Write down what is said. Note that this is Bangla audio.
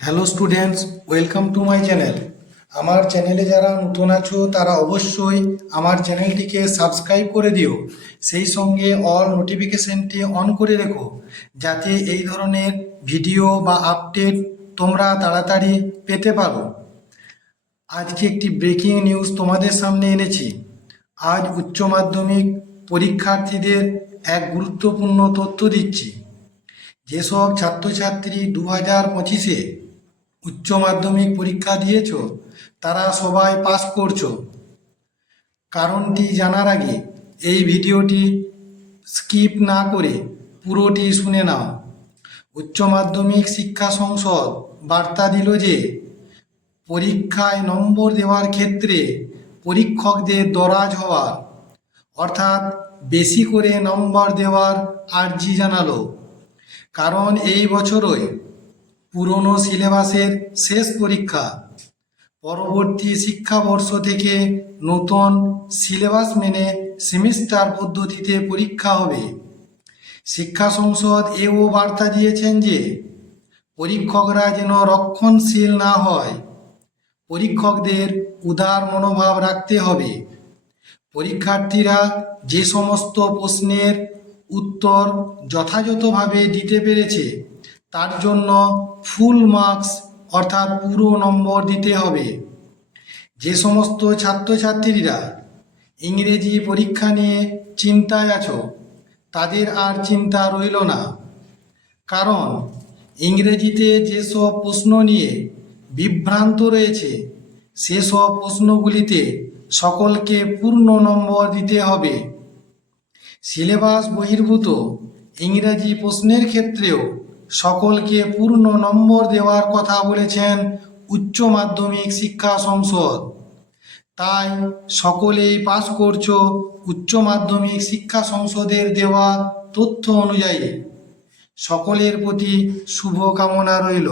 Hello students, welcome to my channel. আমার চ্যানেলে যারা নতুন আছো তারা অবশ্যই আমার চ্যানেলটিকে সাবস্ক্রাইব করে দিও। সেই সঙ্গে অল নোটিফিকেশনটি অন করে রেখো, যাতে এই ধরনের ভিডিও বা আপডেট তোমরা তাড়াতাড়ি পেতে পারো। আজকে একটি ব্রেকিং নিউজ তোমাদের সামনে এনেছি। আজ উচ্চ মাধ্যমিক পরীক্ষার্থীদের এক গুরুত্বপূর্ণ তথ্য দিচ্ছি। যেসব ছাত্রছাত্রী 2025-এ উচ্চ মাধ্যমিক পরীক্ষা দিয়েছো তারা সবাই পাস করছো। কারণটি জানার আগে এই ভিডিওটি স্কিপ না করে পুরোটি শুনে নাও। উচ্চ মাধ্যমিক শিক্ষা সংসদ বার্তা দিল যে পরীক্ষায় নম্বর দেওয়ার ক্ষেত্রে পরীক্ষকদের দরাজ হওয়ার অর্থাৎ বেশি করে নম্বর দেওয়ার আর্জি জানালো। কারণ এই বছরই পুরনো সিলেবাসের শেষ পরীক্ষা। পরবর্তী শিক্ষাবর্ষ থেকে নতুন সিলেবাস মেনে সেমিস্টার পদ্ধতিতে পরীক্ষা হবে। শিক্ষা সংসদ এও বার্তা দিয়েছেন যে পরীক্ষকরা যেন রক্ষণশীল না হয়, পরীক্ষকদের উদার মনোভাব রাখতে হবে। পরীক্ষার্থীরা যে সমস্ত প্রশ্নের উত্তর যথাযথভাবে দিতে পেরেছে তার জন্য ফুল মার্কস অর্থাৎ পুরো নম্বর দিতে হবে। যে সমস্ত ছাত্রছাত্রীরা ইংরেজি পরীক্ষা নিয়ে চিন্তায় আছো তাদের আর চিন্তা রইল না, কারণ ইংরেজিতে যেসব প্রশ্ন নিয়ে বিভ্রান্ত রয়েছে সেসব প্রশ্নগুলিতে সকলকে পূর্ণ নম্বর দিতে হবে। সিলেবাস বহির্ভূত ইংরেজি প্রশ্নের ক্ষেত্রেও সকলকে পূর্ণ নম্বর দেওয়ার কথা বলেছেন উচ্চ মাধ্যমিক শিক্ষা সংসদ। তাই সকলেই পাস করছো উচ্চ মাধ্যমিক শিক্ষা সংসদের দেওয়া তথ্য অনুযায়ী। সকলের প্রতি শুভকামনা রইল।